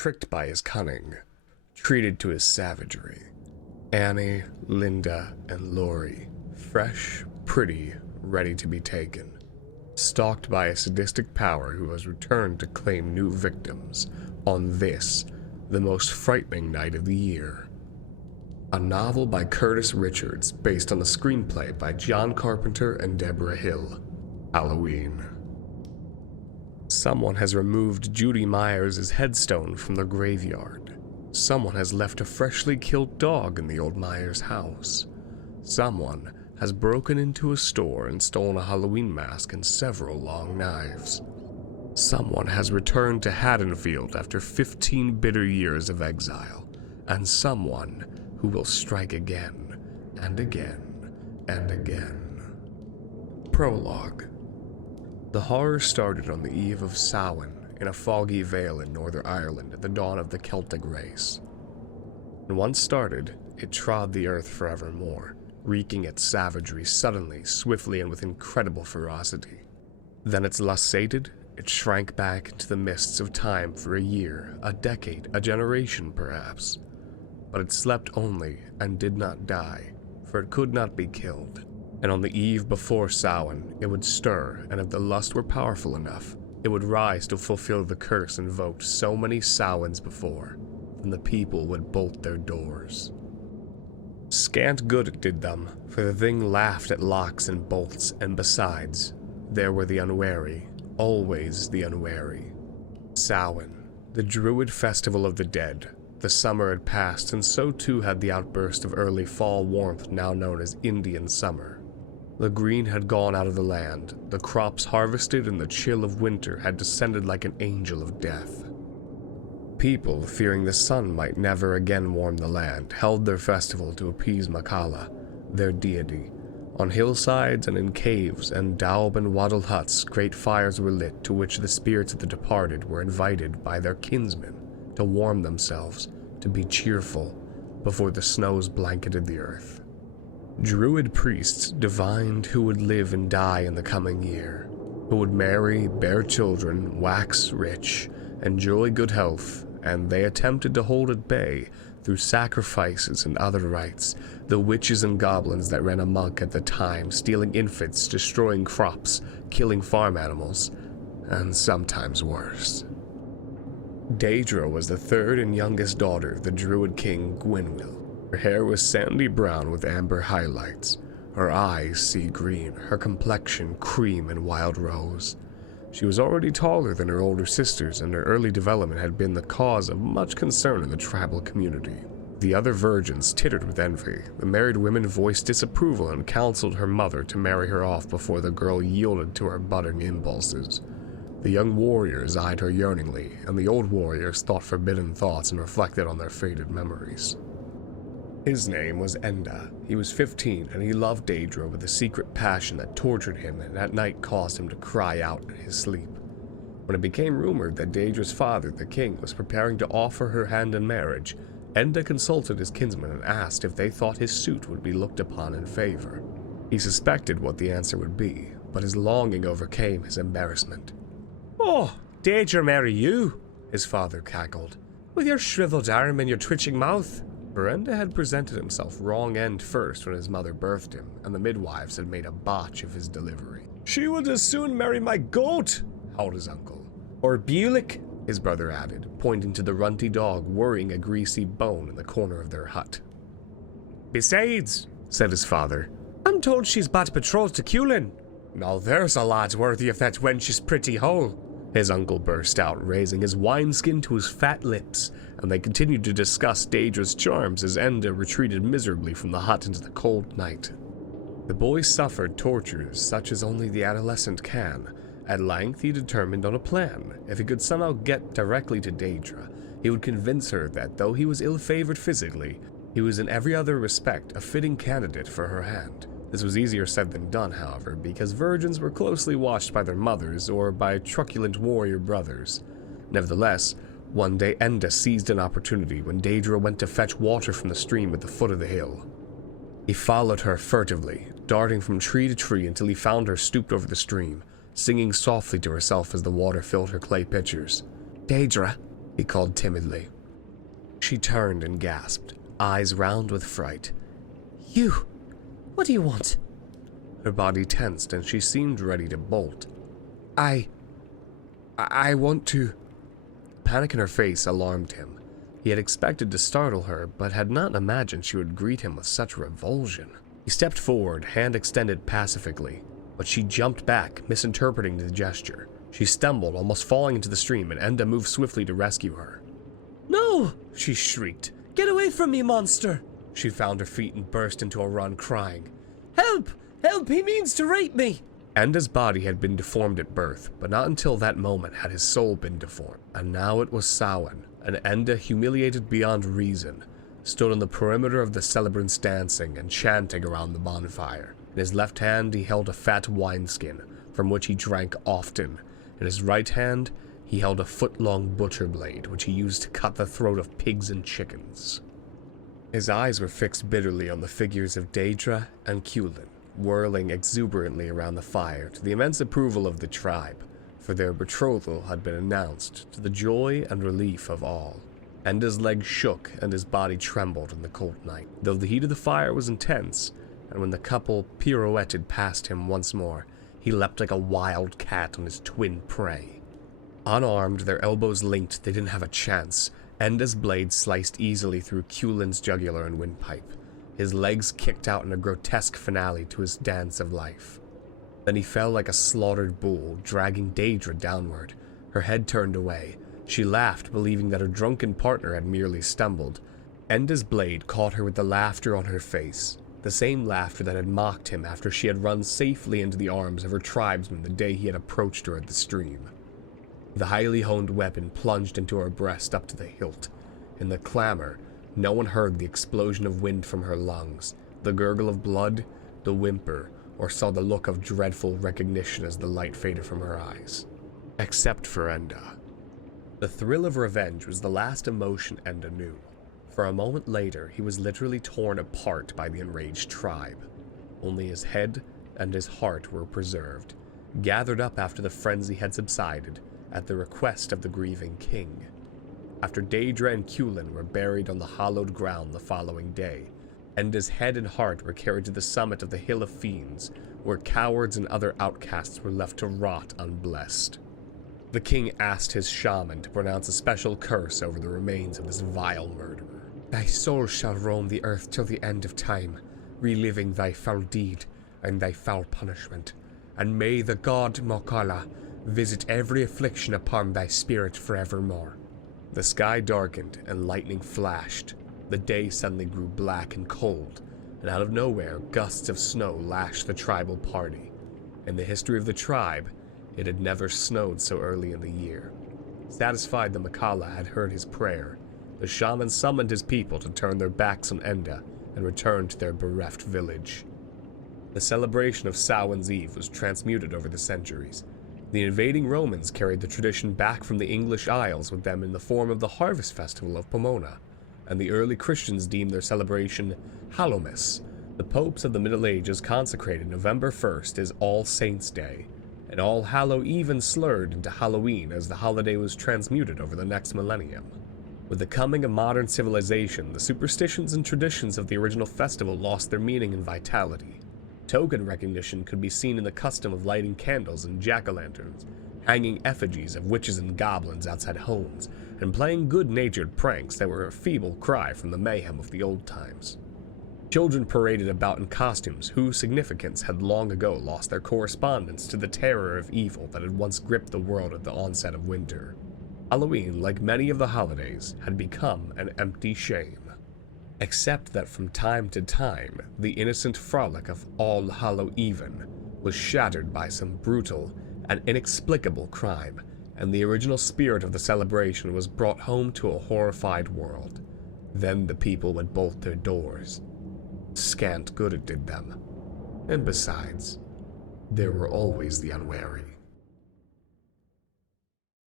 tricked by his cunning, treated to his savagery. Annie, Linda, and Lori, fresh, pretty, ready to be taken. Stalked by a sadistic power who has returned to claim new victims on this, the most frightening night of the year. A novel by Curtis Richards based on a screenplay by John Carpenter and Deborah Hill. Halloween. Someone has removed Judy Myers' headstone from the graveyard. Someone has left a freshly killed dog in the old Myers house. Someone has broken into a store and stolen a Halloween mask and several long knives. Someone has returned to Haddonfield after 15 bitter years of exile, and someone who will strike again, and again, and again. Prologue. The horror started on the eve of Samhain in a foggy vale in Northern Ireland at the dawn of the Celtic race. And once started, it trod the earth forevermore, wreaking its savagery suddenly, swiftly, and with incredible ferocity. Then its lust sated, it shrank back into the mists of time for a year, a decade, a generation perhaps. But it slept only and did not die, for it could not be killed. And on the eve before Samhain, it would stir, and if the lust were powerful enough, it would rise to fulfill the curse invoked so many Samhains before, and the people would bolt their doors. Scant good it did them, for the thing laughed at locks and bolts, and besides, there were the unwary, always the unwary. Samhain, the Druid festival of the dead. The summer had passed, and so too had the outburst of early fall warmth now known as Indian summer. The green had gone out of the land, the crops harvested, and the chill of winter had descended like an angel of death. People, fearing the sun might never again warm the land, held their festival to appease Makala, their deity. On hillsides and in caves and daub and wattled huts, great fires were lit to which the spirits of the departed were invited by their kinsmen to warm themselves, to be cheerful, before the snows blanketed the earth. Druid priests divined who would live and die in the coming year, who would marry, bear children, wax rich, enjoy good health, and they attempted to hold at bay, through sacrifices and other rites, the witches and goblins that ran amok at the time, stealing infants, destroying crops, killing farm animals, and sometimes worse. Daedra was the third and youngest daughter of the Druid king Gwynwill. Her hair was sandy brown with amber highlights, her eyes sea green, her complexion cream and wild rose. She was already taller than her older sisters, and her early development had been the cause of much concern in the tribal community. The other virgins tittered with envy. The married women voiced disapproval and counseled her mother to marry her off before the girl yielded to her budding impulses. The young warriors eyed her yearningly, and the old warriors thought forbidden thoughts and reflected on their faded memories. His name was Enda. He was 15, and he loved Daedra with a secret passion that tortured him and at night caused him to cry out in his sleep. When it became rumored that Daedra's father, the king, was preparing to offer her hand in marriage, Enda consulted his kinsmen and asked if they thought his suit would be looked upon in favor. He suspected what the answer would be, but his longing overcame his embarrassment. "Oh, Daedra marry you?" his father cackled. "With your shriveled arm and your twitching mouth?" Enda had presented himself wrong end first when his mother birthed him, and the midwives had made a botch of his delivery. "She would as soon marry my goat," howled his uncle. "Or Bulik," his brother added, pointing to the runty dog worrying a greasy bone in the corner of their hut. "Besides," said his father, "I'm told she's but betrothed to Culin." "Now there's a lad worthy of that wench's pretty hole," his uncle burst out, raising his wineskin to his fat lips, and they continued to discuss Daedra's charms as Enda retreated miserably from the hut into the cold night. The boy suffered tortures such as only the adolescent can. At length he determined on a plan. If he could somehow get directly to Daedra, he would convince her that though he was ill-favored physically, he was in every other respect a fitting candidate for her hand. This was easier said than done, however, because virgins were closely watched by their mothers or by truculent warrior brothers. Nevertheless, one day Enda seized an opportunity when Daedra went to fetch water from the stream at the foot of the hill. He followed her furtively, darting from tree to tree until he found her stooped over the stream, singing softly to herself as the water filled her clay pitchers. "Daedra," he called timidly. She turned and gasped, eyes round with fright. You! What do you want? Her body tensed and she seemed ready to bolt. I want to... Panic in her face alarmed him. He had expected to startle her, but had not imagined she would greet him with such revulsion. He stepped forward, hand extended pacifically, but she jumped back, misinterpreting the gesture. She stumbled, almost falling into the stream, and Enda moved swiftly to rescue her. No! She shrieked. Get away from me, monster! She found her feet and burst into a run, crying, Help! Help! He means to rape me! Enda's body had been deformed at birth, but not until that moment had his soul been deformed. And now it was Samhain, and Enda, humiliated beyond reason, stood on the perimeter of the celebrants dancing and chanting around the bonfire. In his left hand he held a fat wineskin, from which he drank often. In his right hand he held a foot-long butcher blade, which he used to cut the throat of pigs and chickens. His eyes were fixed bitterly on the figures of Daedra and Culin, whirling exuberantly around the fire to the immense approval of the tribe, for their betrothal had been announced to the joy and relief of all. Enda's legs shook and his body trembled in the cold night, though the heat of the fire was intense, and when the couple pirouetted past him once more, he leapt like a wild cat on his twin prey. Unarmed, their elbows linked, they didn't have a chance. Enda's blade sliced easily through Culin's jugular and windpipe. His legs kicked out in a grotesque finale to his dance of life. Then he fell like a slaughtered bull, dragging Daedra downward. Her head turned away. She laughed, believing that her drunken partner had merely stumbled. Enda's blade caught her with the laughter on her face, the same laughter that had mocked him after she had run safely into the arms of her tribesmen the day he had approached her at the stream. The highly honed weapon plunged into her breast up to the hilt. In the clamor, no one heard the explosion of wind from her lungs, the gurgle of blood, the whimper, or saw the look of dreadful recognition as the light faded from her eyes. Except for Enda. The thrill of revenge was the last emotion Enda knew. For a moment later, he was literally torn apart by the enraged tribe. Only his head and his heart were preserved, gathered up after the frenzy had subsided, at the request of the grieving king. After Daedra and Culin were buried on the hallowed ground the following day, Enda's head and heart were carried to the summit of the Hill of Fiends, where cowards and other outcasts were left to rot unblessed. The king asked his shaman to pronounce a special curse over the remains of this vile murderer. Thy soul shall roam the earth till the end of time, reliving thy foul deed and thy foul punishment. And may the god Mokala visit every affliction upon thy spirit forevermore. The sky darkened and lightning flashed. The day suddenly grew black and cold, and out of nowhere gusts of snow lashed the tribal party. In the history of the tribe, it had never snowed so early in the year. Satisfied that Mokala had heard his prayer, the shaman summoned his people to turn their backs on Enda and return to their bereft village. The celebration of Samhain's Eve was transmuted over the centuries. The invading Romans carried the tradition back from the English Isles with them in the form of the harvest festival of Pomona, and the early Christians deemed their celebration Hallowmas. The popes of the Middle Ages consecrated November 1st as All Saints' Day, and All Hallow even slurred into Halloween as the holiday was transmuted over the next millennium. With the coming of modern civilization, the superstitions and traditions of the original festival lost their meaning and vitality. Token recognition could be seen in the custom of lighting candles and jack-o'-lanterns, hanging effigies of witches and goblins outside homes, and playing good-natured pranks that were a feeble cry from the mayhem of the old times. Children paraded about in costumes whose significance had long ago lost their correspondence to the terror of evil that had once gripped the world at the onset of winter. Halloween, like many of the holidays, had become an empty shame. Except that from time to time, the innocent frolic of All Hallow Even was shattered by some brutal and inexplicable crime, and the original spirit of the celebration was brought home to a horrified world. Then the people would bolt their doors. Scant good it did them. And besides, there were always the unwary.